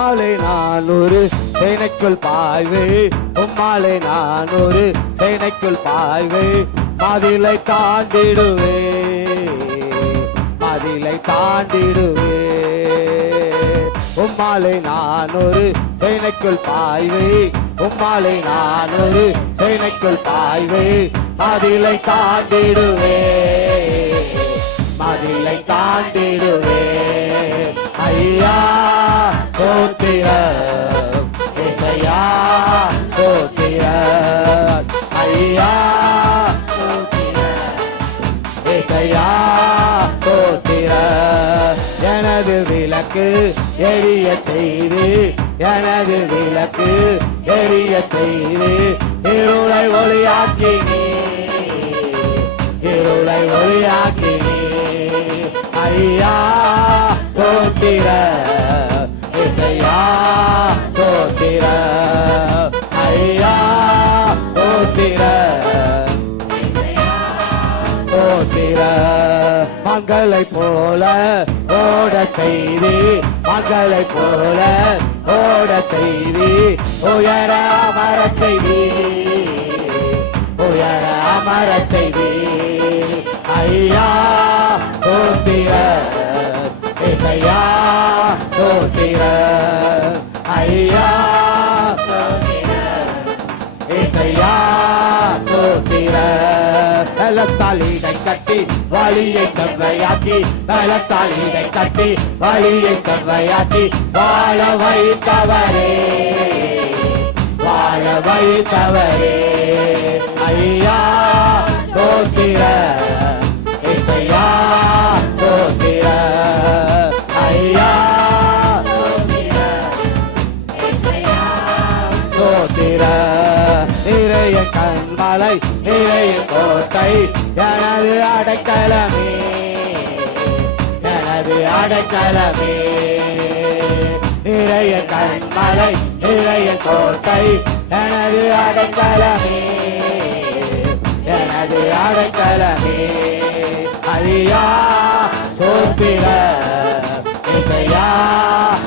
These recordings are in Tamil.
உம்மாலே நான் ஒரு சேனைக்குள் பாய்வே, உம்மாலே நான் ஒரு சேனைக்குள் பாய்வே, மதிலை தாண்டிடுவே, மதிலை தாண்டிடுவே. உம்மாலே நான் ஒரு சேனைக்குள் பாய்வே, உம்மாலே நான் ஒரு சேனைக்குள் பாய்வே, மதிலை தாண்டிடுவே, மதிலை தாண்டிடுவே. ஐயா ஸ்தோத்திரம், ஏசையா ஸ்தோத்திரம், ஐயா ஸ்தோத்திரம், ஏசையா ஸ்தோத்திரம். எனது விளக்கு எரிய செய்து, எனது விளக்கு எரிய செய்து, இருளை ஒளியாக்கினீ, இருளை ஒளியாக்கினீ. ஐயா ஸ்தோத்திரம், ஏசையா ஸ்தோத்திரம், ஐயா ஸ்தோத்திரம், ஸ்தோத்திரம். மங்களை போல ஓட செய்தி, மங்களை போல ஓட செய்தி, உயர அமர செய்தி, உயர அமர செய்தி. ஐயா ஸ்தோத்திரம், ஏசையா ஸ்தோத்திரம், ஐயா ஸ்தோத்திரம், ஏசையா ஸ்தோத்திரம். பலத்தால் இடை கட்டி வழியை செவ்வையாக்கி, பலத்தால் இடை கட்டி வழியை செவ்வையாக்கி, வாழ வைத்தவரே, வாழ வைத்தவரே. ஐயா ஸ்தோத்திரம், ஏசையா ஸ்தோத்திரம், ஐயா ஸ்தோத்திரம். நிறைய கண்மலை நிறைய கோட்டை, எனது அடைக்கலமே, எனது அடைக்கலமே. நிறைய கண்மலை நிறைய கோட்டை, எனது அடைக்கலமே, எனது அடைக்கலமே. ஐயா ஸ்தோத்திரம், ஏசையா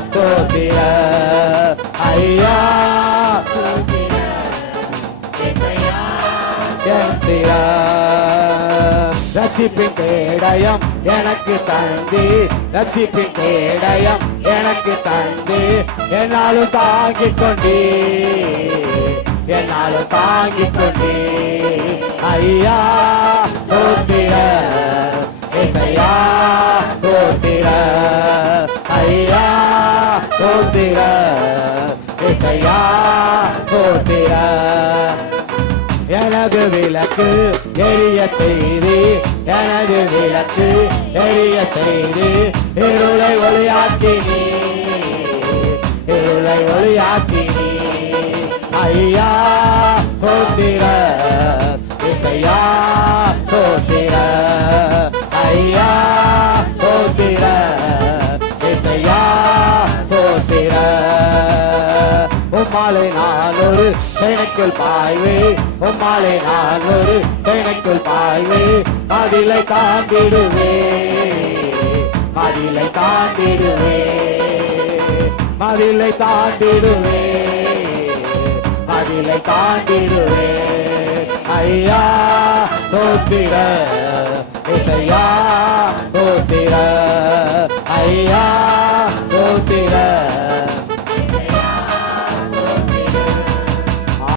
ஸ்தோத்திரம், ஐயா ஸ்தோத்திரம், ஏசையா ஸ்தோத்திரம். ரட்சிப்பின் கேடயம் எனக்கு தந்தி, ரட்சிப்பின் கேடயம் எனக்கு தந்தி, என்னாலும் தாங்கிக் கொண்டே, என்னாலும் தாங்கிக் கொண்டே. ஐயா ஸ்தோத்திரம், ஏசையா ஸ்தோத்திரம், ஐயா ஸ்தோத்திரம், ஏசையா ஸ்தோத்திரம். எனது விளக்கு எரிய செய்தி, எனது விளக்கு எரிய செய்தி, இருளை ஒளியாக்கினீ, இருளை ஒளியாக்கினீ. ஐயா ஸ்தோத்திரம், ஏசையா ஸ்தோத்திரம், ஐயா ஸ்தோத்திரம், ஏசையா ஸ்தோத்திரம். உம்மாலே நான் ஒரு சேனைக்குள் பாய்வே, உம்மாலே நான் ஒரு சேனைக்குள் பாய்வே, மதிலை தாண்டிடுவே, மதிலை தாண்டிடுவே, மதிலை தாண்டிடுவே, மதிலை தாண்டிடுவே. ஐயா ஸ்தோத்திரம்,